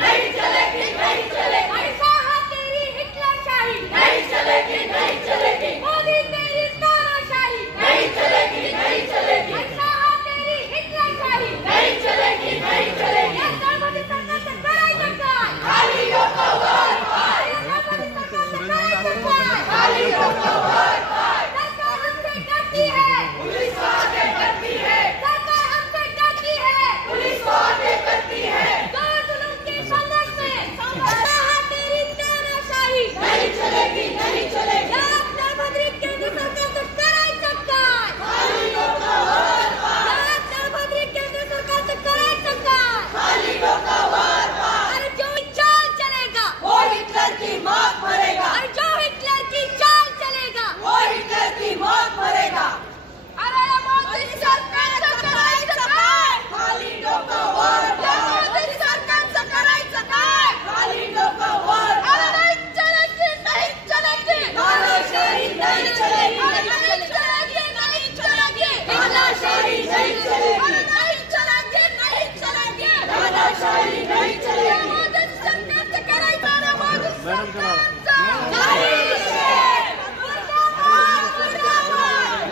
नहीं चलेगी, नहीं चलेगी। ऐसा है तेरी हिटलरशाही, नहीं चलेगी, नहीं चलेगी। मोदी तेरी तानाशाही, नहीं चलेगी, नहीं चलेगी। ऐसा है तेरी हिटलरशाही, नहीं चलेगी, नहीं चलेगी। या मोदी सरकार से करायचं काय? खाली डोकं वर पाय, मोदी सरकार से करायचं काय? खाली डोकं वर पाय। सरकार हमसे डरती है, पुलिस को आगे करती है, सरकार हमसे डरती है। पुलिस को आगे करती है। दो जुल्म के संघर्ष में ऐसा है तेरी तानाशाही, नहीं चलेगी, नहीं चलेगी। या दळभद्री केंद्र सरकार से करायचं काय? खाली डोकं वर पाय, या दळभद्री केंद्र सरकार से करायचं काय? खाली डोकं वर पाय। अरे जो चाल चलेगा, वो हिटलर की मौत मरेगा, अरे जो हिटलर की चाल चलेगा, वो हिटलर की मौत मरेगा। अरे मोदी सरकारचं करायचं काय? खाली डोकं वर या पाय, मोदी सरकारचं करायचं काय? खाली डोकं वर अरे पाय। नहीं चलेगी, नहीं चलेगी, तानाशाही नहीं चलेगी, अरे नहीं चलेगी, नहीं चलेगी, तानाशाही नहीं चलेगी, अरे नहीं चलेगी, नहीं चलेगी, तानाशाही नहीं या चलेगी। मोदी सरकारचं करायचं, अरे मोदी सरकारचं. नहीं शेर, मुर्दाबाद, मुर्दाबाद.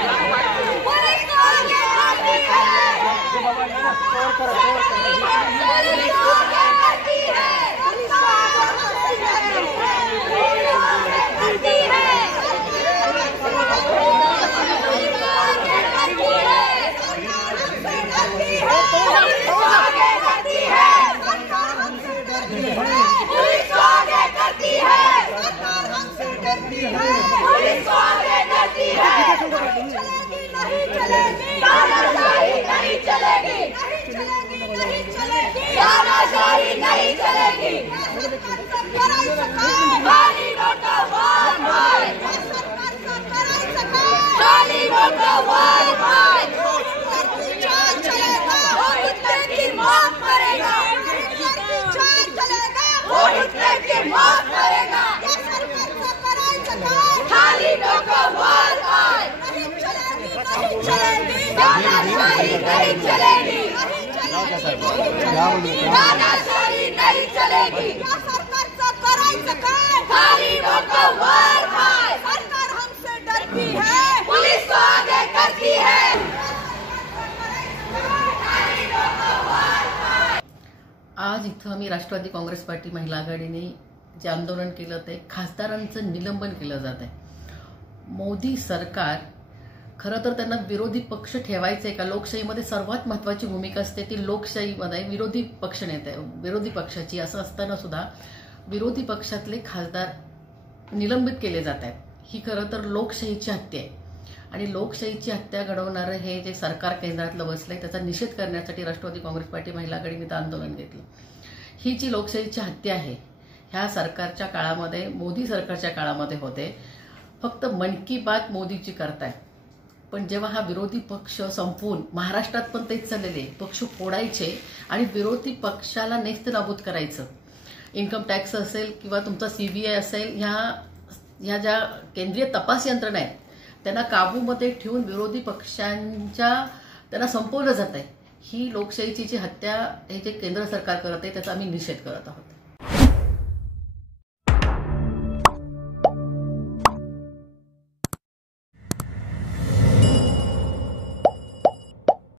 पुलिस को आगे करती है, पुलिस को आगे करती है, पुलिस को आगे करती है, पुलिस को आगे करती है, पुलिस को आगे करती है। तानाशाही नहीं चलेगी, तानाशाही नहीं चलेगी। खाली डोकं वर पाय, खाली डोकं वर पाय। वो हिटलर की मौत मरेगा, वो हिटलर की मौत मरेगा। खाली डोकं वर पाय, तानाशाही नहीं चलेगी, तानाशाही नहीं चलेगी। सरकारचं करायचं काय? खाली डोकं वर पाय, सरकार हमसे डरती है, पुलिस को आगे करती है। आज इथं आम्ही राष्ट्रवादी काँग्रेस पार्टी महिला आघाडीने जे आंदोलन केलं ते खासदारांचं निलंबन केलं जात आहे. मोदी सरकार खरं तर त्यांना विरोधी पक्ष ठेवायचं आहे का? लोकशाहीमध्ये सर्वात महत्त्वाची भूमिका असते ती लोकशाहीमध्ये विरोधी पक्ष नेते विरोधी पक्षाची. असं असताना सुद्धा विरोधी पक्षातले खासदार निलंबित केले जात आहेत. ही खरं तर लोकशाहीची हत्या आहे आणि लोकशाहीची हत्या घडवणारं हे जे सरकार केंद्रातलं बसलंय त्याचा निषेध करण्यासाठी राष्ट्रवादी काँग्रेस पार्टी महिला आघाडीने ते आंदोलन घेतलं. ही जी लोकशाहीची हत्या आहे ह्या सरकारच्या काळामध्ये मोदी सरकारच्या काळामध्ये होते. फक्त मन की बात मोदीची करताय, पण जेव्हा हा विरोधी पक्ष संपवून महाराष्ट्रात पण तेच चाललेले पक्ष फोडायचे आणि विरोधी पक्षाला नेस्तनाबूत करायचं. इन्कम टॅक्स असेल किंवा तुमचा CBI असेल, ह्या ज्या केंद्रीय तपास यंत्रणा आहेत त्यांना काबूमध्ये ठेवून विरोधी पक्षांच्या त्यांना संपवलं जात आहे. ही लोकशाहीची जी हत्या हे जे केंद्र सरकार करत आहे त्याचा आम्ही निषेध करत आहोत.